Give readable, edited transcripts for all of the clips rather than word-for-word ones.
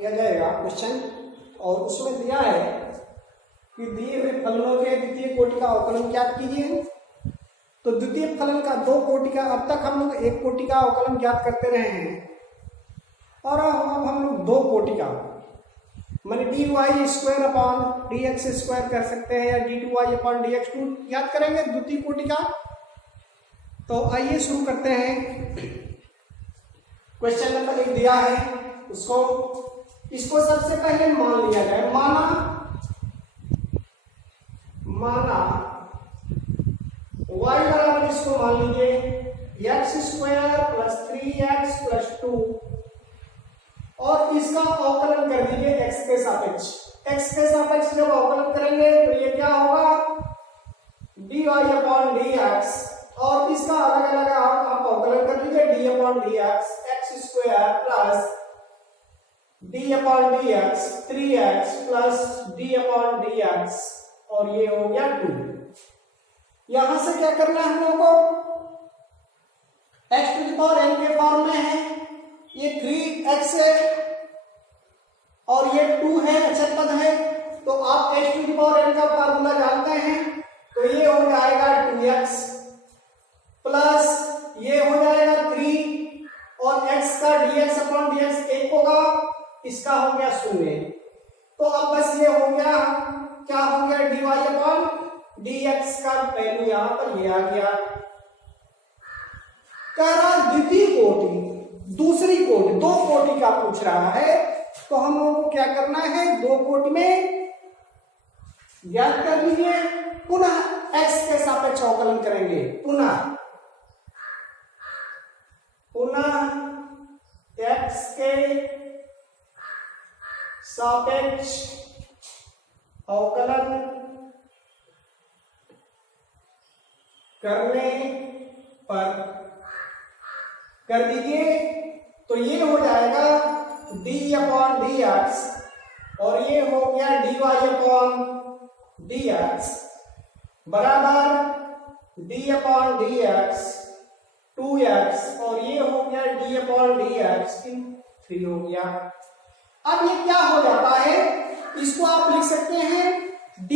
किया जाएगा क्वेश्चन, और उसमें दिया है कि दिए हुए फलनों के द्वितीय कोटि का अवकलन ज्ञात कीजिए। तो द्वितीय फलन का दो कोटि का, अब तक हम लोग एक कोटि का अवकलन ज्ञात करते रहे हैं, और अब हम लोग दो कोटि का माने dy² अपॉन dx² कर सकते हैं, या d2y अपॉन dx2 ज्ञात करेंगे द्वितीय कोटि का। तो आइए शुरू करते हैं। क्वेश्चन नंबर 1 दिया है, इसको सबसे पहले मान लिया जाए। माना y बराबर, इसको मान लीजिए x² + 3x + 2, और इसका अवकलन कर दीजिए x के सापेक्ष। x के सापेक्ष जब अवकलन करेंगे तो ये क्या होगा, dy अपॉन dx, और इसका अलग अलग आप अवकलन कर लीजिए d upon dx x² plus d upon dx 3x plus d upon dx, और ये हो गया 2। यहां से क्या करना है हम लोगों को, x⁴n के फॉर्म में है, ये 3x है और ये 2 है, अचर पद है। तो आप x⁴n का फार्मूला जानते हैं, तो ये हो जाएगा 2x प्लस ये हो जाएगा 3, और x का dx अपॉन dx 1 होगा, इसका हो गया 0। तो अब बस ये हो गया, क्या हो गया, dy अपॉन dx का वैल्यू यहां पर ये आ गया। कह रहा द्वितीय कोटि, दूसरी कोटि, दो कोटि का पूछ रहा है, तो हम लोगों को क्या करना है, दो कोटि में ज्ञात कर लीजिए, पुनः x के सापेक्ष अवकलन करेंगे, पुनः x के सापेक्ष अवकलन करने पर कर दीजिए, तो ये हो जाएगा d अपॉन dx, और ये हो गया dy अपॉन dx बराबर d अपॉन dx 2x, और ये हो गया d अपॉन dx 3 हो गया। अब ये क्या हो जाता है, इसको आप लिख सकते हैं d²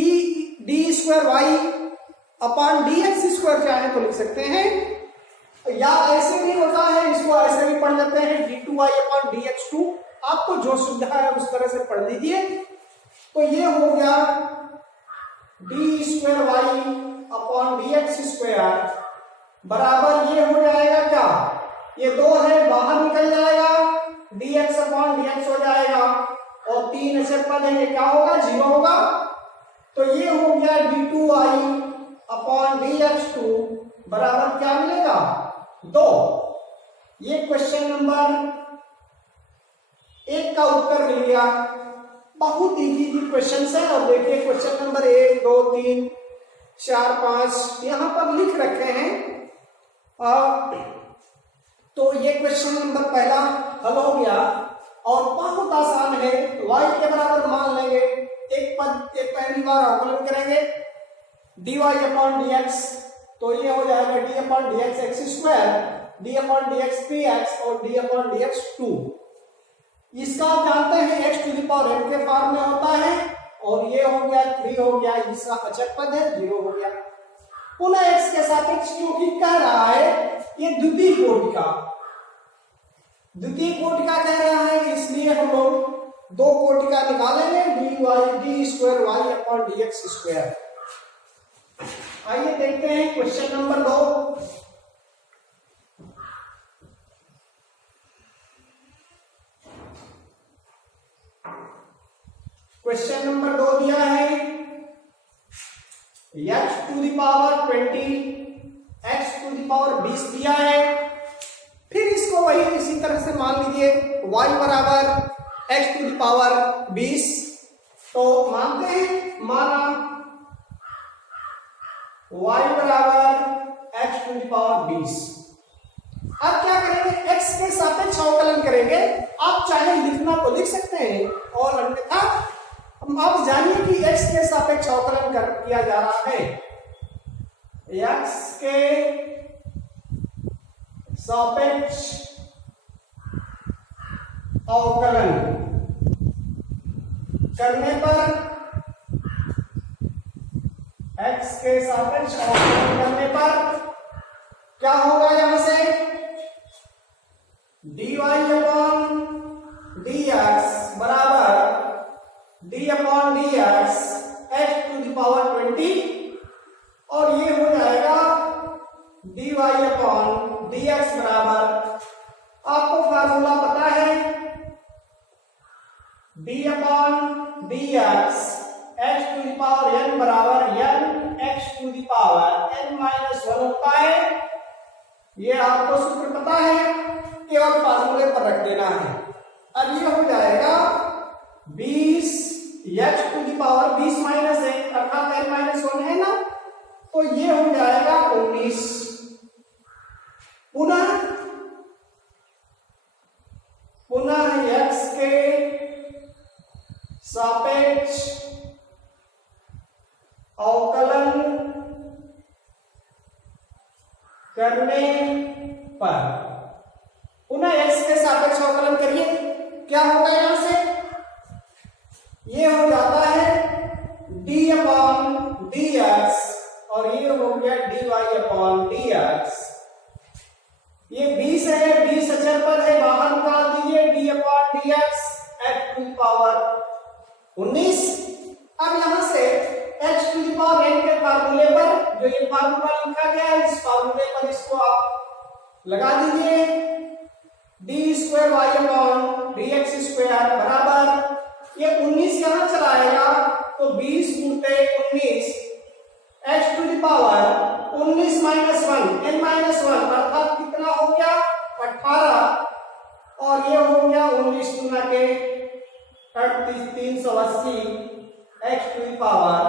अपॉन dx² चाहे तो लिख सकते हैं, या ऐसे भी होता है, इसको ऐसे भी पढ़ लेते हैं d2y अपॉन dx2। आपको जो सुविधा है उस तरह से पढ़ लीजिए। तो ये हो गया d² अपॉन dx² बराबर ये हो जाएगा क्या, ये 2 है, बाहर निकल जाएगा, dx अपॉन dx हो जाएगा, और 3 ऐसे पद है, ये क्या होगा, 0 होगा। तो ये हो गया d2y अपॉन dx2 बराबर क्या मिलेगा, 2। ये क्वेश्चन नंबर 1 का उत्तर मिल गया। बहुत इजी क्वेश्चन है। और देखिए क्वेश्चन नंबर 1 2 3 4 5 यहां पर लिख रखे हैं। तो ये क्वेश्चन नंबर पहला हल हो गया, और बहुत आसान है। y के बराबर मान लेंगे, एक पहली बार अवकलन करेंगे dy अपॉन dx, तो ये हो जाएगा d upon dx x², d upon dx 3x और d अपॉन dx 2। इसका आप जानते हैं x⁴n के फॉर्म में होता है, और ये हो गया 3 हो गया, इसका अचर पद है 0 हो गया। पुनः x के सापेक्ष क्योंकि कह रहा है ये द्वितीय कोटि का कह रहा है, इसलिए हम लोग दो कोटि का निकालेंगे d² अपॉन dx²। आइए देखते हैं क्वेश्चन नंबर 2। क्वेश्चन नंबर 2 दिया है x⁻20 दिया है। फिर इसको वही इसी तरह से मान लीजिए y बराबर x⁻20। तो मानते हैं, माना y बराबर x⁻20। अब क्या करेंगे, x के सापेक्ष अवकलन करेंगे। आप चाहे लिखना तो लिख सकते हैं, और अन्यथा आप जानिए कि x के सापेक्ष अवकलन किया जा रहा है। x के सापेक्ष अवकलन करने पर x के सापेक्ष अवकलन करने पर क्या होगा, यहां से dy अपॉन dx बराबर d upon dx h to the power 20 और ये हो जाएगा dy अपॉन dx बराबर, आपको फार्मूला पता है, d upon dx h to the power n बराबर n x to the power n minus 1 होता है। ये आपको सूत्र पता है, केवल फार्मूले पर रख देना है। अब ये हो जाएगा 20 h to the power 20 minus 1 अर्थात n माइनस 1 है ना, तो ये हो जाएगा 19। पुनः x के सापेक्ष अवकलन करने पर, पुनः x के सापेक्ष अवकलन करिए, क्या होगा यहां से, ये हो जाता है d अपॉन dx और ये हो गया dy अपॉन dx। ये 20 है, 20 अचर पद है, बाहर निकाल दीजिए, d upon dx h to the power 19। अब यहां से h to the power n के फार्मूले पर, जो ये फार्मूला लिखा गया है, इस फार्मूले पर इसको आप लगा दीजिए, d square y upon dx square बराबर, ये 19 यहां चलाएगा तो 20 गुणते 19 h to the power 19 minus 1 n minus 1 अर्थात कितना हो गया 18 और ये हो गया 19 गुना के 380 h टू द पावर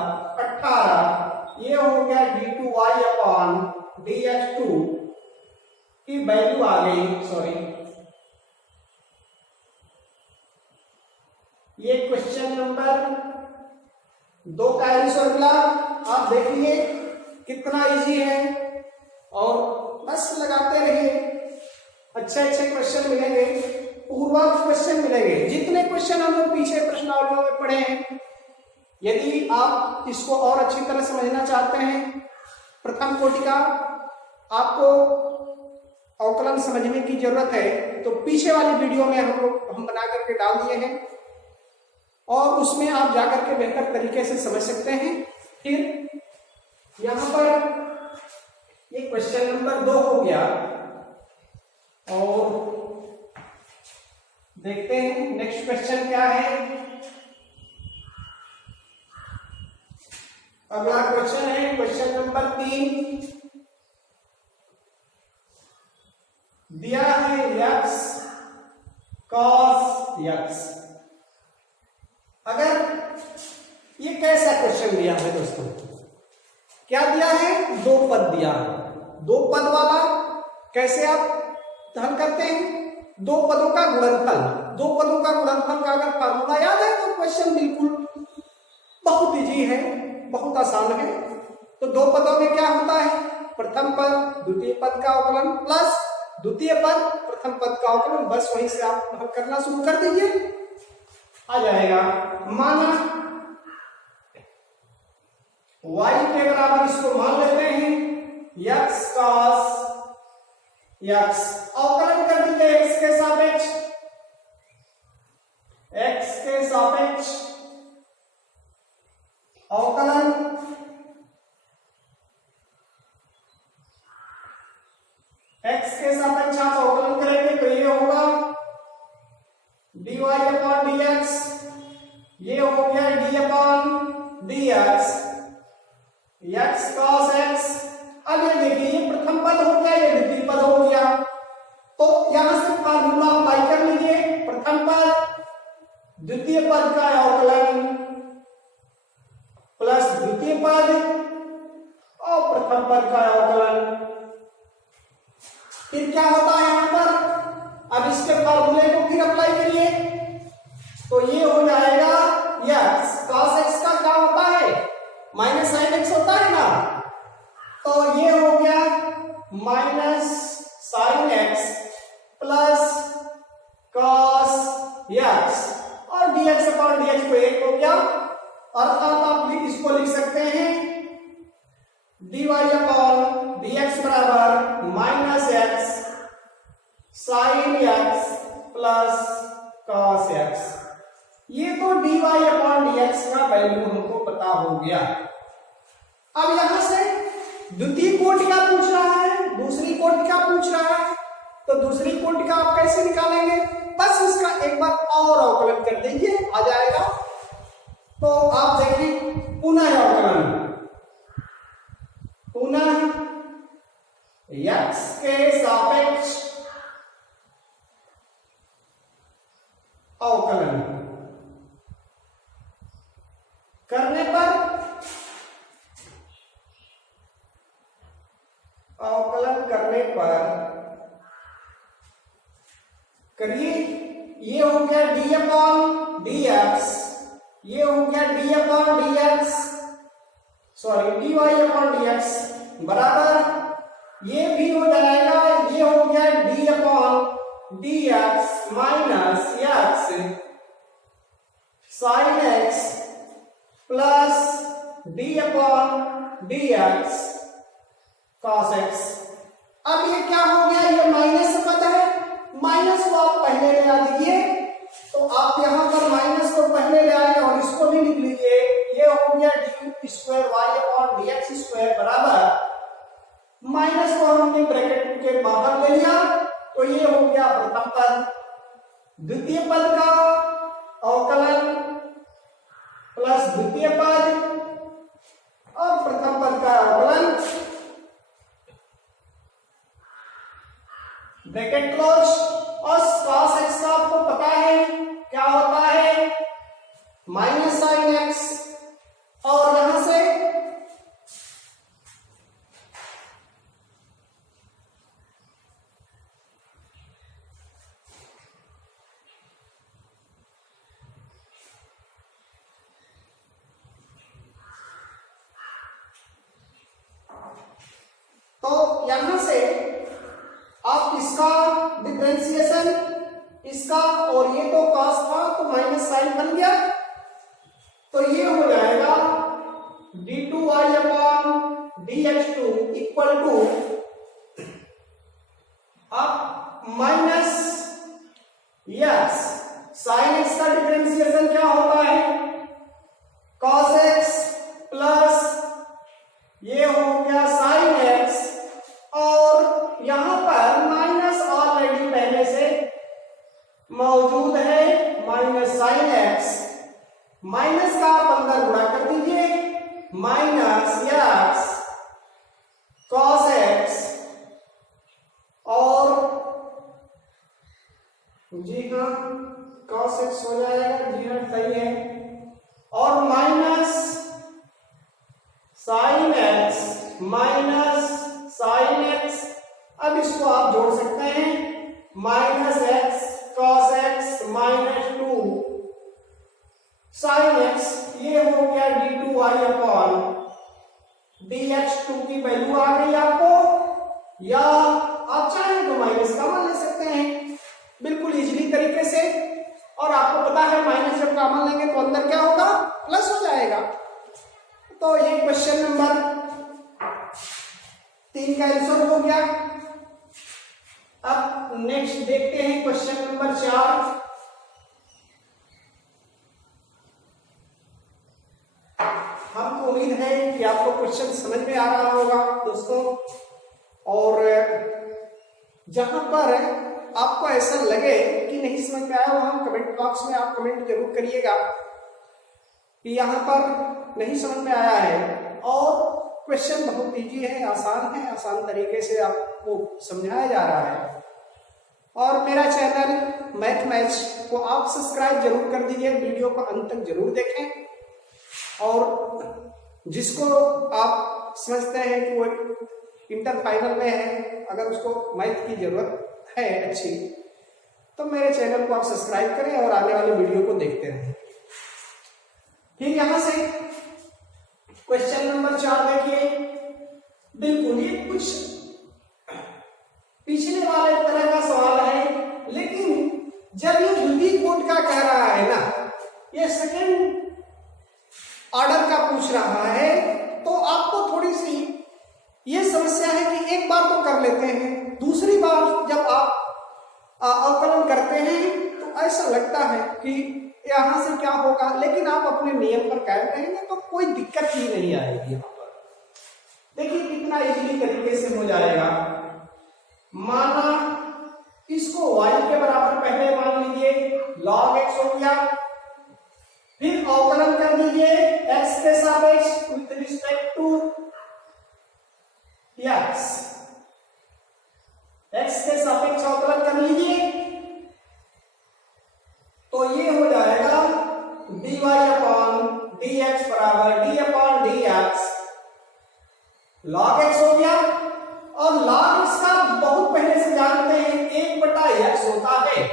18, ये हो गया d2y अपॉन dh2 की वैल्यू आ गई, सॉरी ये क्वेश्चन नंबर 2 का आंसर मिला। आप देखिए कितना इजी है और बस लगाते रहिए, अच्छे अच्छे क्वेश्चन मिलेंगे, पूर्वार्थ क्वेश्चन मिलेंगे। जितने क्वेश्चन हम लोग पीछे प्रश्नावलियों में पढ़े हैं, यदि आप इसको और अच्छी तरह समझना चाहते हैं, प्रथम कोटि का आपको अवकलन समझने की जरूरत है, तो पीछे वाली वीडियो में हम बना करके डाल दिए हैं और उसमें आप जाकर के बेहतर तरीके से समझ सकते हैं। फिर यहां पर ये क्वेश्चन नंबर 2 हो गया और देखते हैं नेक्स्ट क्वेश्चन क्या है। अगला क्वेश्चन है क्वेश्चन नंबर 3, दिया है x cos x। अगर ये कैसा क्वेश्चन दिया है दोस्तों, क्या दिया है, 2 पद दिया है, 2 पद वाला कैसे आप हल करते हैं, 2 पदों का गुणनफल, 2 पदों का गुणनफल का अगर फार्मूला याद है तो क्वेश्चन बिल्कुल बहुत इजी है, बहुत आसान है। तो 2 पदों में क्या होता है, प्रथम पद द्वितीय पद का अवकलन प्लस द्वितीय पद प्रथम पद का अवकलन, बस वहीं से आप हल करना शुरू कर दीजिए, आ जाएगा। माना y के बराबर इसको मान लेते हैं x cos x, अवकलन कर दीजिए x के सापेक्ष, x के सापेक्ष अवकलन, x के सापेक्ष आप अवकलन करेंगे तो ये होगा dy अपॉन dx, ये हो गया d upon dx, x cos x। अब ये देखिए ये प्रथम पद हो गया, ये द्वितीय पद हो गया, तो यहां से फार्मूला अप्लाई कर लीजिए, प्रथम पद द्वितीय पद का अवकलन प्लस द्वितीय पद और प्रथम पद का अवकलन। फिर क्या होता है यहां पर, अब इसके फार्मूले को फिर अप्लाई करिए तो ये हो जाएगा x cos x का क्या होता है, माइनस साइन एक्स होता है ना, तो ये हो गया minus sign x plus cos x और dx अपॉन dx को 1 हो गया। अर्थात आप इसको लिख सकते हैं dy अपॉन dx बराबर minus x sine x plus cos x. ये तो dy अपॉन dx का वैल्यू हमको पता हो गया। अब यहां से द्वितीय कोटि का पूछ रहा है, दूसरी कोटि का पूछ रहा है, तो दूसरी कोटि का आप कैसे निकालेंगे? बस इसका एक बार और अवकलन कर दीजिए, आ जाएगा। तो आप देखिए पुनः अवकलन, पुनः x के सापेक्ष अवकलन करने पर करिए, ये हो गया डी अपॉन डी एक्स, ये हो गया d upon d x, sorry d y upon d x बराबर ये भी हो जाएगा, ये हो गया d upon d x minus x sine x plus d upon d x cos x. अब ये क्या हो गया, ये माइनस पद है, माइनस को आप पहले ले आ दीजिए, तो आप यहां पर माइनस को पहले ले आए और इसको भी लिख लीजिए, ये हो गया d square y upon d x square बराबर माइनस को हमने ब्रैकेट के बाहर ले लिया, तो ये हो गया प्रथम पद, द्वितीय पद का अवकलन प्लस द्वितीय पद और प्रथम पद का अवकलन, ब्रैकेट क्लोज। और cos x का आपको पता है क्या होता है, माइनस साइन x, और यहां से तो यहां से आप इसका डिफरेंशिएशन, इसका और ये तो cos था तो माइनस साइन बन गया, तो ये हो जाएगा d2y upon dx2 equal to अब माइनस यस साइन x का डिफरेंशिएशन क्या होता है cos x प्लस ये हो गया साइन x, और यहां पर माइनस ऑलरेडी पहले से मौजूद है, माइनस साइन एक्स, माइनस का आप अंदर गुणा कर दीजिए, माइनस एक्स कॉस एक्स, और जी हाँ कॉस एक्स हो जाएगा, जी हाँ सही है, और minus sine x minus sine x, अब इसको आप जोड़ सकते हैं, minus x cos x minus 2 sine x, ये हो गया d2y अपॉन dx2 की वैल्यू आ गई आपको, या आप चाहें तो माइनस कॉमन ले सकते हैं बिल्कुल इजीली तरीके से, और आपको पता है माइनस जब कॉमन लेंगे तो अंदर क्या होगा, प्लस हो जाएगा। तो ये क्वेश्चन नंबर 3 का आंसर हो गया। अब नेक्स्ट देखते हैं क्वेश्चन नंबर 4। हमको उम्मीद है कि आपको क्वेश्चन समझ में आ रहा होगा दोस्तों, और जहां पर आपको ऐसा लगे कि नहीं समझ में आया वहां कमेंट बॉक्स में आप कमेंट जरूर करिएगा कि यहां पर नहीं समझ में आया है, और क्वेश्चन बहुत इजी है, आसान तरीके से आपको समझाया जा रहा है। और मेरा चैनल मैथ मैच को आप सब्सक्राइब जरूर कर दीजिए, वीडियो को अंत तक जरूर देखें, और जिसको आप समझते हैं कि वो इंटर फाइनल में है, अगर उसको मैथ की जरूरत है अच्छी, तो मेरे चैनल को आप सब्सक्राइब करें और आने वाले वीडियो को देखते रहें। फिर यहां से क्वेश्चन नंबर 4 देखिए, बिल्कुल ये कुछ पिछले वाले तरह का सवाल है, लेकिन जब ये द्वितीय कोट का कह रहा है ना, ये सेकेंड ऑर्डर का पूछ रहा है तो आपको थोड़ी सी ये समस्या है कि एक बार तो कर लेते हैं, दूसरी बार जब आप अवकलन करते हैं तो ऐसा लगता है कि यहां से क्या होगा, लेकिन आप अपने नियम पर कायम रहेंगे तो कोई दिक्कत ही नहीं आएगी। यहां पर देखिए कितना इजीली तरीके से हो जाएगा। माना इसको y के बराबर पहले मान लीजिए log x हो गया, फिर अवकलन कर दीजिए x के सापेक्ष with respect to x, x के सापेक्ष अवकलन कर लीजिए तो ये हो जाएगा dy अपॉन dx बराबर d upon dx log x हो गया। और log x का बहुत पहले से जानते हैं 1/x होता है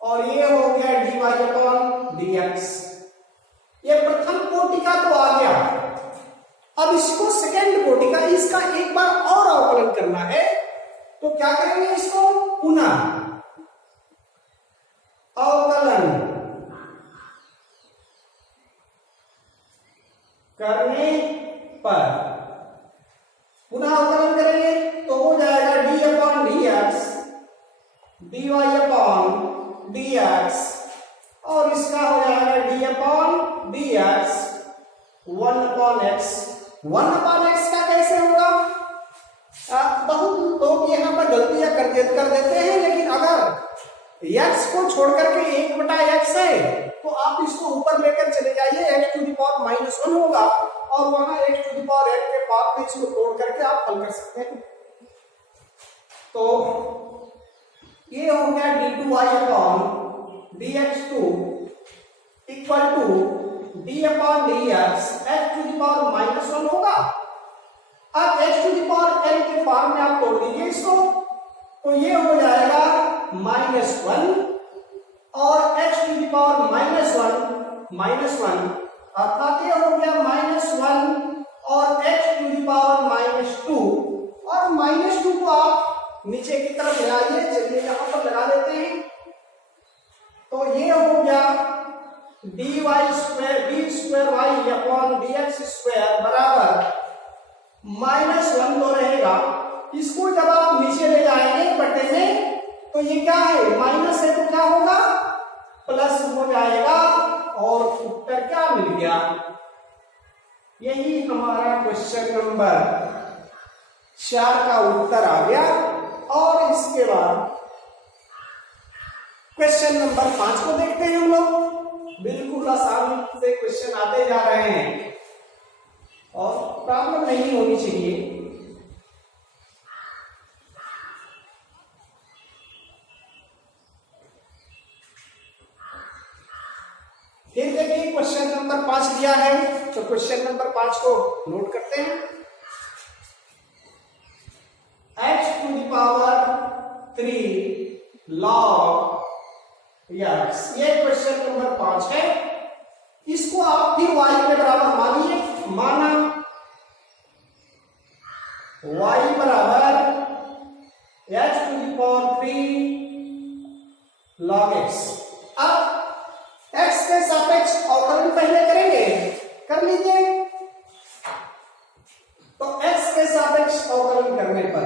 और ये हो गया dy अपॉन dx। ये प्रथम कोटि का तो आ गया, अब इसको सेकंड कोटि का इसका एक बार और अवकलन करना है तो क्या करेंगे, इसको पुनः अवकलन करने पर पुनः अवकलन करेंगे तो हो जाएगा d upon dx dy upon dx और इसका हो जाएगा d upon dx 1 upon x। 1 upon x का कैसे होगा, बहुत लोग यहाँ पर गलतियां कर देते हैं, लेकिन अगर x को छोड़ करके 1/x है तो आप इसको ऊपर लेकर चले जाइए, x टू द पावर -1 होगा और वहां x to the power n के पावर में इसको तोड़ करके आप हल कर सकते हैं। तो ये हो गया d2y upon dx2 equal to d upon dx x to the power -1 होगा। अब x to the power n के फॉर्म में आप तोड़ दीजिए इसको तो ये हो जाएगा -1 और x टू द पावर -1 अर्थात ये हो गया -1 और x टू द पावर -2 और -2 को आप नीचे की तरफ ले आइए, चलिए यहां पर लगा देते हैं तो ये हो गया d² अपॉन dx² बराबर -1 तो रहेगा, इसको जब आप नीचे ले जाएंगे बटे में तो ये क्या है, माइनस है तो क्या होगा, प्लस हो जाएगा और उत्तर क्या मिल गया, यही हमारा क्वेश्चन नंबर 4 का उत्तर आ गया। और इसके बाद क्वेश्चन नंबर 5 को देखते हैं हम लोग। बिल्कुल आसान से क्वेश्चन आते जा रहे हैं और प्रॉब्लम नहीं होनी चाहिए। फिर देखिए क्वेश्चन नंबर 5 दिया है तो क्वेश्चन नंबर 5 को नोट करते हैं। x to the power 3 log x, ये क्वेश्चन नंबर 5 है। इसको आप फिर y के बराबर मानिए, माना y बराबर h to the power 3 log x। अब x के सापेक्ष अवकलन पहले करेंगे, कर लीजिए। तो x के सापेक्ष अवकलन करने पर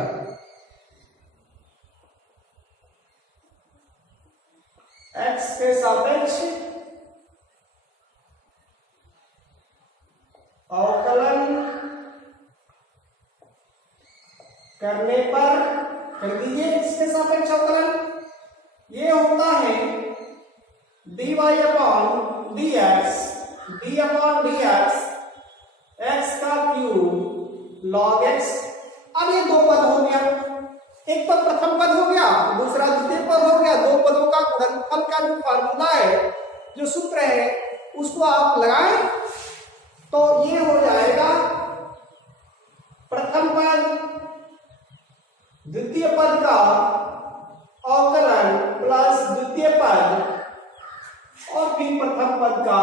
x के सापेक्ष अवकलन करने पर कर दीजिए इसके सापेक्ष अवकलन, ये होता है dy upon dx d upon dx x का क्यूब log x। अब ये दो पद हो गया, एक पद प्रथम पद हो गया, दूसरा द्वितीय पद हो गया। दो पदों का गुणनफल का जो फार्मूला है, जो सूत्र है, उसको आप लगाएं तो ये हो जाएगा प्रथम पद द्वितीय पद का अवकलन प्लस द्वितीय पद और फिर प्रथम पद का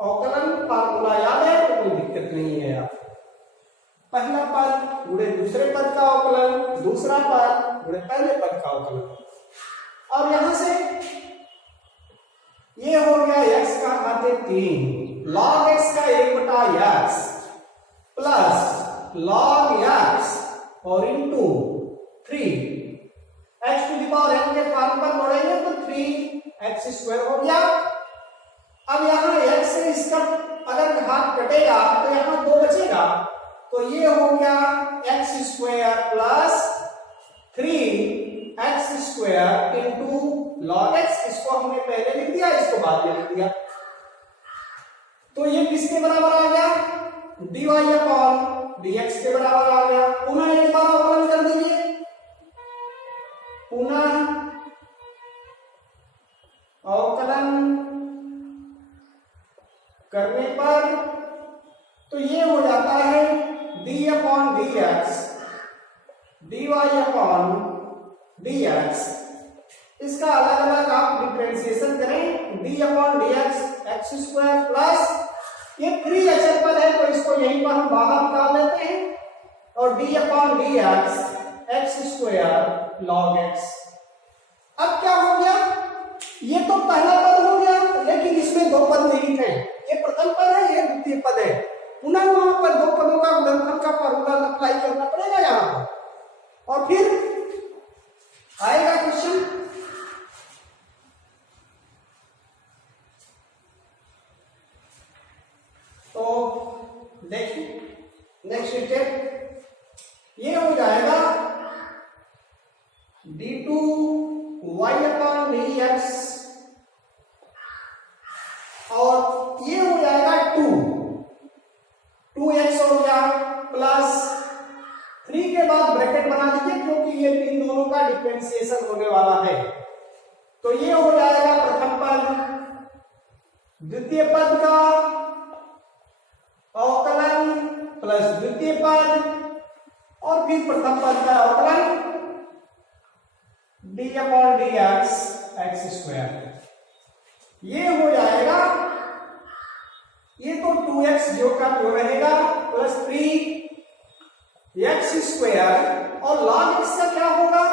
अवकलन। फार्मूला याद है तो कोई दिक्कत नहीं है। यार पहला पद गुणे दूसरे पद का अवकलन, दूसरा पद गुणे पहले पद का अवकलन। और यहां से ये हो गया x का घाते 3 log x का 1/x प्लस log x और into 3 x to the power n के फॉर्म पर मोड़ेंगे तो 3x² हो गया। अब यहाँ x से इसका अगर घात कटेगा तो यहाँ 2 बचेगा, तो ये हो गया x² plus 3x² into log x। इसको हमने पहले लिख दिया, इसको बाद में लिख दिया, तो ये किसके बराबर आ गया, dy अपॉन dx के बराबर आ गया। पुनः एक बार अवकलन कर दीजिए, पुनः अवकलन करने पर तो ये हो जाता है d upon dx dy upon dx। इसका अलग अलग आप डिफरेंशिएशन करें, d upon dx x² plus ये 3 अचर पद है तो इसको यहीं पर हम बाहर निकाल लेते हैं, और d upon dx x² log x। अब क्या हो गया, ये तो पहला पद हो गया, लेकिन इसमें 2 पद नहीं थे, ये प्रथम पद है, ये द्वितीय पद है। पुनः वहां पर 2 पदों का गुणनफल का फॉर्मूला अप्लाई करना पड़ेगा यहाँ पर, और फिर आएगा क्वेश्चन। तो देखिए नेक्स्ट स्टेप ये हो जाएगा d2y अपॉन dx, और ये हो जाएगा 2x हो गया प्लस 3 के बाद ब्रैकेट बना दीजिए क्योंकि ये इन दोनों का डिफरेंशिएशन होने वाला है। तो ये हो जाएगा प्रथम पद, द्वितीय पद का अवकलन प्लस द्वितीय पद और फिर प्रथम पद का अवकलन d अपॉन dx x²। ये हो जाएगा, ये तो 2x जो का जो रहेगा प्लस 3x² और log x का क्या होगा,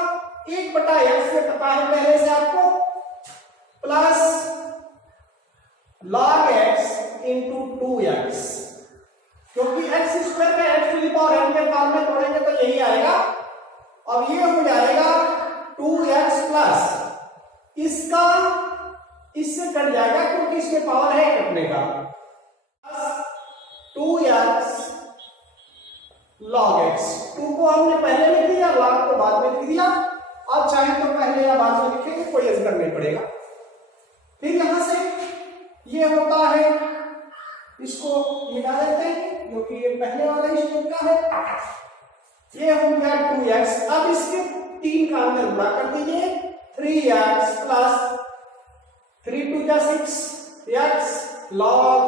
1/x से पता है पहले से आपको, plus log x into 2x, क्योंकि x² का x to the power n के फॉर्म में तोड़ेंगे तो यही आएगा। अब ये हो जाएगा 2x प्लस इसका इससे कट जाएगा क्योंकि इसमें पावर है कटने का, 2x log x। 2 को हमने पहले लिख दिया, log को बाद में लिख दिया, आप चाहे तो पहले या बाद में लिखेंगे, कोई अंतर नहीं पड़ेगा। फिर यहां से ये होता है, इसको मिटा देते हैं क्योंकि ये पहले वाला स्टेप का है। ये हो गया 2x, अब इसके 3 का अंदर गुणा कर दीजिए, 3x प्लस 3 2 जा 6x log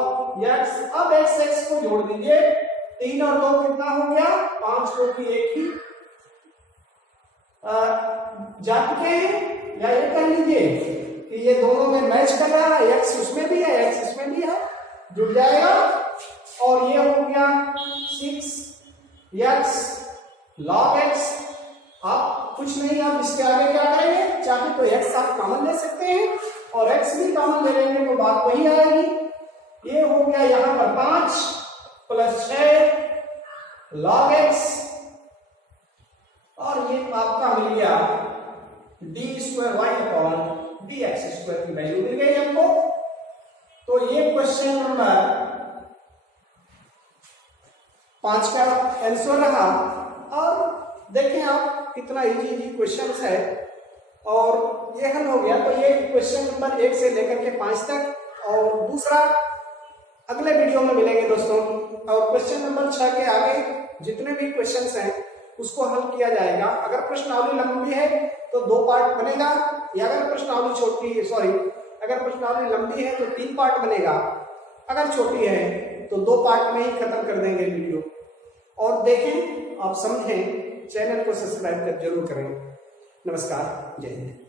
x। अब x को जोड़ दीजिए, 3 और 2 कितना हो गया 5, क्योंकि एक ही जा चुके हैं, या ये कह लीजिए कि ये दोनों में मैच कर रहा है, x उसमें भी है x इसमें भी है, जुड़ जाएगा। और ये हो गया 6x log x। आप कुछ नहीं, आप इसके आगे क्या करेंगे, चाहे तो x आप कॉमन ले सकते हैं और x भी कॉमन ले लेंगे तो बात वही आएगी। ये हो गया यहां पर 5 प्लस 6 log x, और ये आपका मिल गया d² अपॉन dx² की वैल्यू मिल गई हमको। तो ये क्वेश्चन नंबर 5 का आंसर रहा। और देखें आप कितना इजी क्वेश्चन है, और ये हल हो गया। तो ये क्वेश्चन नंबर 1 से लेकर के 5 तक, और दूसरा अगले वीडियो में मिलेंगे दोस्तों। और क्वेश्चन नंबर 6 के आगे जितने भी क्वेश्चंस हैं उसको हल किया जाएगा। अगर प्रश्नावली लंबी है तो 2 पार्ट बनेगा, या अगर प्रश्नावली छोटी है, अगर प्रश्नावली लंबी है तो 3 पार्ट बनेगा, अगर छोटी है तो 2 पार्ट में ही खत्म कर देंगे वीडियो। और देखें, आप समझें, चैनल को सब्सक्राइब कर जरूर करें। नमस्कार, जय हिंद।